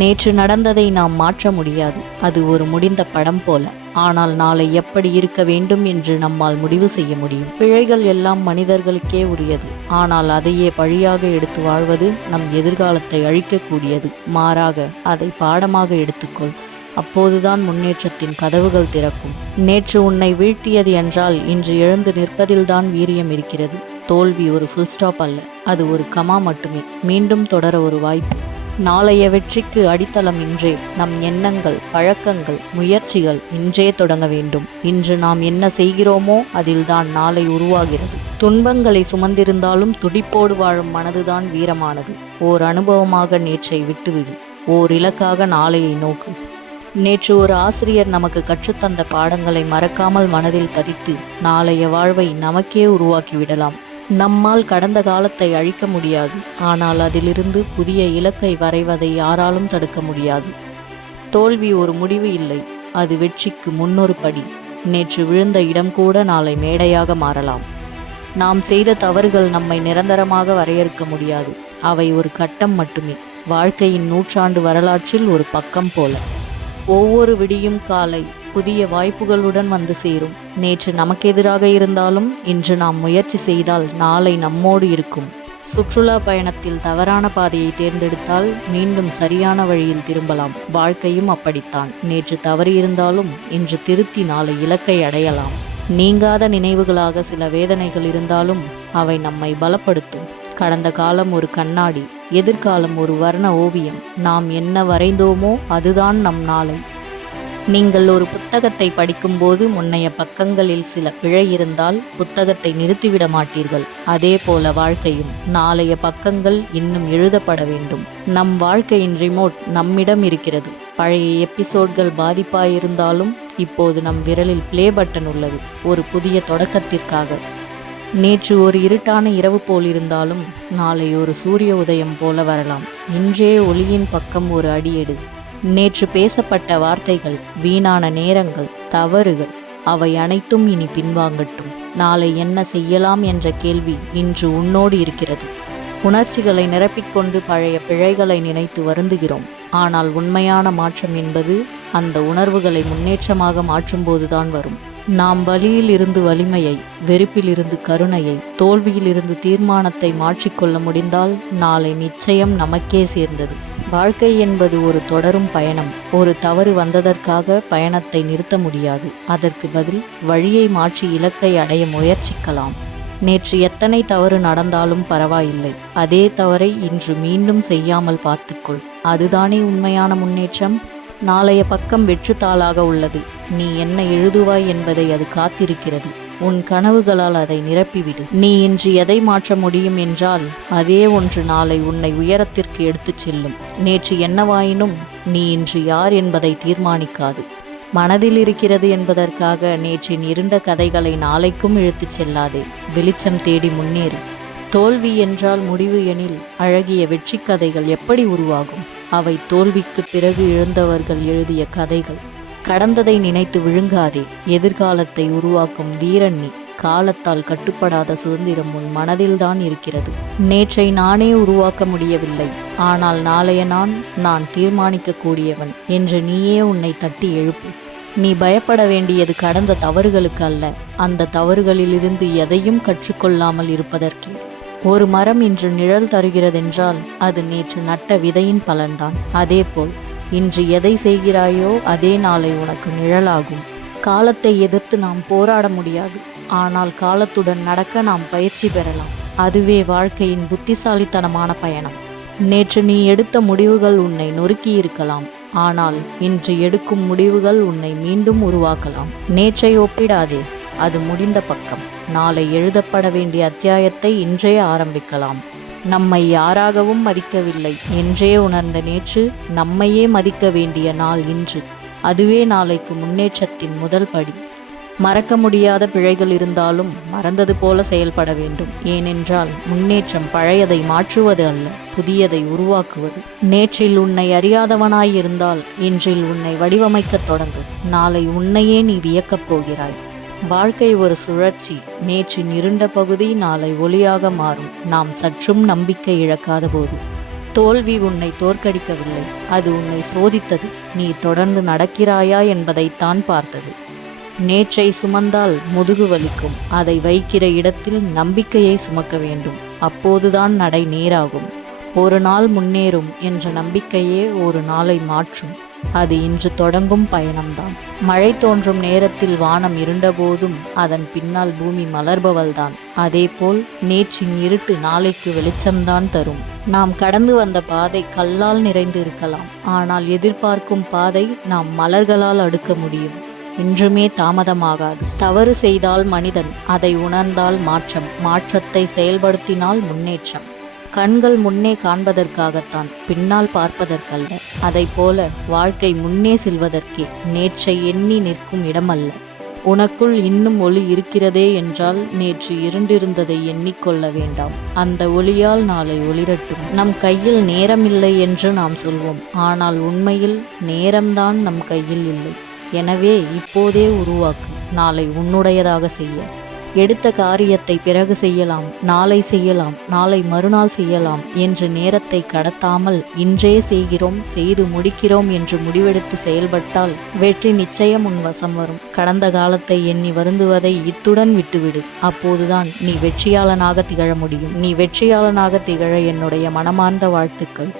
நேற்று நடந்ததை நாம் மாற்ற முடியாது, அது ஒரு முடிந்த படம் போல. ஆனால் நாளை எப்படி இருக்க வேண்டும் என்று நம்மால் முடிவு செய்ய முடியும். பிழைகள் எல்லாம் மனிதர்களுக்கே உரியது. ஆனால் அதையே பழியாக எடுத்து வாழ்வது நம் எதிர்காலத்தை அழிக்கக்கூடியது. மாறாக அதை பாடமாக எடுத்துக்கொள். அப்போதுதான் முன்னேற்றத்தின் கதவுகள் திறக்கும். நேற்று உன்னை வீழ்த்தியது என்றால் இன்று எழுந்து நிற்பதில்தான் வீரியம் இருக்கிறது. தோல்வி ஒரு ஃபுல் ஸ்டாப் அல்ல, அது ஒரு கமா மட்டுமே. மீண்டும் தொடர ஒரு வாய்ப்பு. நாளைய வெற்றிக்கு அடித்தளம் இன்றே. நம் எண்ணங்கள், பழக்கங்கள், முயற்சிகள் இன்றே தொடங்க வேண்டும். இன்று நாம் என்ன செய்கிறோமோ அதில்தான் நாளை உருவாகிறது. துன்பங்களை சுமந்திருந்தாலும் துடிப்போடு வாழும் மனதுதான் வீரமானது. ஓர் அனுபவமாக நேற்றை விட்டுவிடு, ஓர் இலக்காக நாளையை நோக்கு. நேற்று ஒரு ஆசிரியர் நமக்கு கற்றுத்தந்த பாடங்களை மறக்காமல் மனதில் பதித்து நாளைய வாழ்வை நமக்கே உருவாக்கிவிடலாம். நம்மால் கடந்த காலத்தை அழிக்க முடியாது, ஆனால் அதிலிருந்து புதிய இலக்கை வரைவதை யாராலும் தடுக்க முடியாது. தோல்வி ஒரு முடிவு இல்லை, அது வெற்றிக்கு முன்னொரு படி. நேற்று விழுந்த இடம் கூட நாளை மேடையாக மாறலாம். நாம் செய்த தவறுகள் நம்மை நிரந்தரமாக வரையறுக்க முடியாது. அவை ஒரு கட்டம் மட்டுமே, வாழ்க்கையின் நூற்றாண்டு வரலாற்றில் ஒரு பக்கம் போல. ஒவ்வொரு விடியும் காலை புதிய வாய்ப்புகளுடன் வந்து சேரும். நேற்று நமக்கு எதிராக இருந்தாலும் இன்று நாம் முயற்சி செய்தால் நாளை நம்மோடு இருக்கும். சுற்றுலா பயணத்தில் தவறான பாதையை தேர்ந்தெடுத்தால் மீண்டும் சரியான வழியில் திரும்பலாம். வாழ்க்கையும் அப்படித்தான். நேற்று தவறு இருந்தாலும் இன்று திருத்தி நாளை இலக்கை அடையலாம். நீங்காத நினைவுகளாக சில வேதனைகள் இருந்தாலும் அவை நம்மை பலப்படுத்தும். கடந்த காலம் ஒரு கண்ணாடி, எதிர்காலம் ஒரு வர்ண ஓவியம். நாம் என்ன வரைந்தோமோ அதுதான் நம் நாளை. நீங்கள் ஒரு புத்தகத்தை படிக்கும்போது முன்னைய பக்கங்களில் சில பிழை இருந்தால் புத்தகத்தை நிறுத்திவிட மாட்டீர்கள். அதே போல வாழ்க்கையும். நாளைய பக்கங்கள் இன்னும் எழுதப்பட வேண்டும். நம் வாழ்க்கையின் ரிமோட் நம்மிடம் இருக்கிறது. பழைய எபிசோட்கள் பாதிப்பாயிருந்தாலும் இப்போது நம் விரலில் பிளே பட்டன் உள்ளது, ஒரு புதிய தொடக்கத்திற்காக. நேற்று ஒரு இருட்டான இரவு போல் இருந்தாலும் நாளை ஒரு சூரிய உதயம் போல வரலாம். இன்றே ஒளியின் பக்கம் ஒரு அடியெடு. நேற்று பேசப்பட்ட வார்த்தைகள், வீணான நேரங்கள், தவறுகள், அவை அனைத்தும் இனி பின்வாங்கட்டும். நாளை என்ன செய்யலாம் என்ற கேள்வி இன்று உன்னோடு இருக்கிறது. உணர்ச்சிகளை நிரப்பிக்கொண்டு பழைய பிழைகளை நினைத்து வருந்துகிறோம். ஆனால் உண்மையான மாற்றம் என்பது அந்த உணர்வுகளை முன்னேற்றமாக மாற்றும்போதுதான் வரும். நாம் வலியில் இருந்து வலிமையை, வெறுப்பிலிருந்து கருணையை, தோல்வியிலிருந்து தீர்மானத்தை மாற்றிக்கொள்ள முடிந்தால் நாளை நிச்சயம் நமக்கே சேர்ந்தது. வாழ்க்கை என்பது ஒரு தொடரும் பயணம். ஒரு தவறு வந்ததற்காக பயணத்தை நிறுத்த முடியாது. அதற்கு பதில் வழியை மாற்றி இலக்கை அடைய முயற்சிக்கலாம். நேற்று எத்தனை தவறு நடந்தாலும் பரவாயில்லை. அதே தவறை இன்று மீண்டும் செய்யாமல் பார்த்துக்கொள். அதுதானே உண்மையான முன்னேற்றம். நாளைய பக்கம் வெற்றுத்தாளாக உள்ளது. நீ என்ன எழுதுவாய் என்பதை அது காத்திருக்கிறது. உன் கனவுகளால் அதை நிரப்பிவிடு. நீ இன்று எதை மாற்ற முடியும் என்றால் அதே ஒன்று நாளை உன்னை உயரத்திற்கு எடுத்துச் செல்லும். நேற்று என்னவாயினும் நீ இன்று யார் என்பதை தீர்மானிக்காது. மனதில் இருக்கிறது என்பதற்காக நேற்றின் இருண்ட கதைகளை நாளைக்கும் இழுத்துச் செல்லாதே. வெளிச்சம் தேடி முன்னேறு. தோல்வி என்றால் முடிவு எனில் அழகிய வெற்றி கதைகள் எப்படி உருவாகும்? அவை தோல்விக்கு பிறகு இழந்தவர்கள் எழுதிய கதைகள். கடந்ததை நினைத்து விழுங்காதே. எதிர்காலத்தை உருவாக்கும் வீரன் நீ. காலத்தால் கட்டுப்படாத சுதந்திரம் உன் மனதில்தான் இருக்கிறது. நேற்றை நானே உருவாக்க முடியவில்லை, ஆனால் நாளைய நான் தீர்மானிக்கக்கூடியவன் என்று நீயே உன்னை தட்டி எழுப்பு. நீ பயப்பட வேண்டியது கடந்த தவறுகளுக்கு அல்ல, அந்த தவறுகளிலிருந்து எதையும் கற்றுக்கொள்ளாமல் இருப்பதற்கே. ஒரு மரம் இன்று நிழல் தருகிறதென்றால் அது நேற்று நட்ட விதையின் பலன்தான். அதேபோல் இன்று எதை செய்கிறாயோ அதே நாளை உனக்கு நிழலாகும். காலத்தை எதிர்த்து நாம் போராட முடியாது, ஆனால் காலத்துடன் நடக்க நாம் பயிற்சி பெறலாம். அதுவே வாழ்க்கையின் புத்திசாலித்தனமான பயணம். நேற்று நீ எடுத்த முடிவுகள் உன்னை நொறுக்கியிருக்கலாம், ஆனால் இன்று எடுக்கும் முடிவுகள் உன்னை மீண்டும் உருவாக்கலாம். நேற்றை ஒப்பிடாதே, அது முடிந்த பக்கம். நாளை எழுதப்பட வேண்டிய அத்தியாயத்தை இன்றே ஆரம்பிக்கலாம். நம்மை யாராகவும் மதிக்கவில்லை என்றே உணர்ந்த நேற்று நம்மையே மதிக்க வேண்டிய நாள் இன்று. அதுவே நாளைக்கு முன்னேற்றத்தின் முதல் படி. மறக்க முடியாத பிழைகள் இருந்தாலும் மறந்தது போல செயல்பட வேண்டும். ஏனென்றால் முன்னேற்றம் பழையதை மாற்றுவது அல்ல, புதியதை உருவாக்குவது. நேற்றில் உன்னை அறியாதவனாயிருந்தால் இன்றில் உன்னை வடிவமைக்கத் தொடங்கு. நாளை உன்னையே நீ வியக்கப் போகிறாய். வாழ்க்கை ஒரு சுழற்சி. நேற்றின் இருண்ட பகுதி நாளை ஒளியாக மாறும், நாம் சற்றும் நம்பிக்கை இழக்காத போது. தோல்வி உன்னை தோற்கடிக்கவில்லை, அது உன்னை சோதித்தது. நீ தொடர்ந்து நடக்கிறாயா என்பதைத்தான் பார்த்தது. நேற்றை சுமந்தால் முதுகு வலிக்கும். அதை வைக்கிற இடத்தில் நம்பிக்கையை சுமக்க வேண்டும். அப்போதுதான் நடை நேராகும். ஒரு நாள் முன்னேறும் என்ற நம்பிக்கையே ஒரு நாளை மாற்றும். அது இன்று தொடங்கும் பயணம்தான். மழை தோன்றும் நேரத்தில் வானம் இருண்டபோதும் அதன் பின்னால் பூமி மலர்பவள்தான். அதேபோல் நேற்றின் இருட்டு நாளைக்கு வெளிச்சம்தான் தரும். நாம் கடந்து வந்த பாதை கல்லால் நிறைந்து இருக்கலாம், ஆனால் எதிர்பார்க்கும் பாதை நாம் மலர்களால் அடுக்க முடியும். இன்றுமே தாமதமாகாது. தவறு செய்தால் மனிதன், அதை உணர்ந்தால் மாற்றம், மாற்றத்தை செயல்படுத்தினால் முன்னேற்றம். கண்கள் முன்னே காண்பதற்காகத்தான், பின்னால் பார்ப்பதற்கல்ல. அதைப்போல வாழ்க்கை முன்னே செல்வதற்கே, நேற்றை எண்ணி நிற்கும் இடமல்ல. உனக்குள் இன்னும் ஒளி இருக்கிறதே என்றால் நேற்று இருண்டிருந்ததை எண்ணிக்கொள்ள வேண்டாம். அந்த ஒளியால் நாளை ஒளிரட்டும். நம் கையில் நேரமில்லை என்று நாம் சொல்வோம், ஆனால் உண்மையில் நேரம்தான் நம் கையில் இல்லை. எனவே இப்போதே உருவாக்கு, நாளை உன்னுடையதாக செய்ய. எடுத்த காரியத்தை பிறகு செய்யலாம், நாளை செய்யலாம், நாளை மறுநாள் செய்யலாம் என்று நேரத்தை கடத்தாமல் இன்றே செய்கிறோம், செய்து முடிக்கிறோம் என்று முடிவெடுத்து செயல்பட்டால் வெற்றி நிச்சயம் உன் வசம் வரும். கடந்த காலத்தை எண்ணி வருந்துவதை இத்துடன் விட்டுவிடு. அப்போதுதான் நீ வெற்றியாளனாக திகழ முடியும். நீ வெற்றியாளனாக திகழ என்னுடைய மனமார்ந்த வாழ்த்துக்கள்.